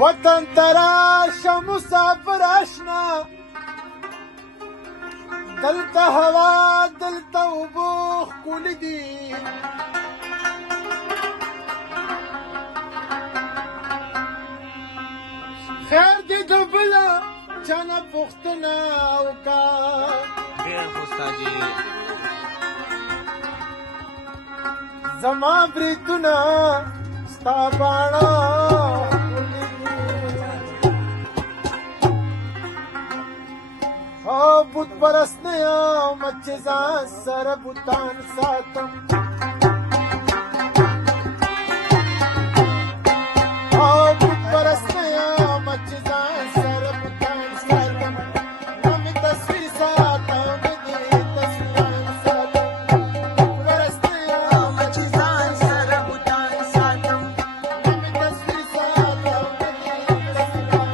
وطن تراشه مسافر اشنا دلته هوا دلته اوبه ښکلي دي خیر دې د بله چا نه پوښتنه وکړه ډېر ښه استاد جي زما بریتونه ستا باڼه ښکلي دي او بت پرست نه یم چې ځان سره بوتان ساتم او بت پرست نه یم چې ځان سره بوتان ساتم نه مې تصویر ساتم نه دې تصویران ساتم بت پرست نه یم چې ځان سره بوتان ساتم نه مې تصویر ساتم نه دې تصویران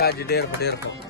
उसका जी 150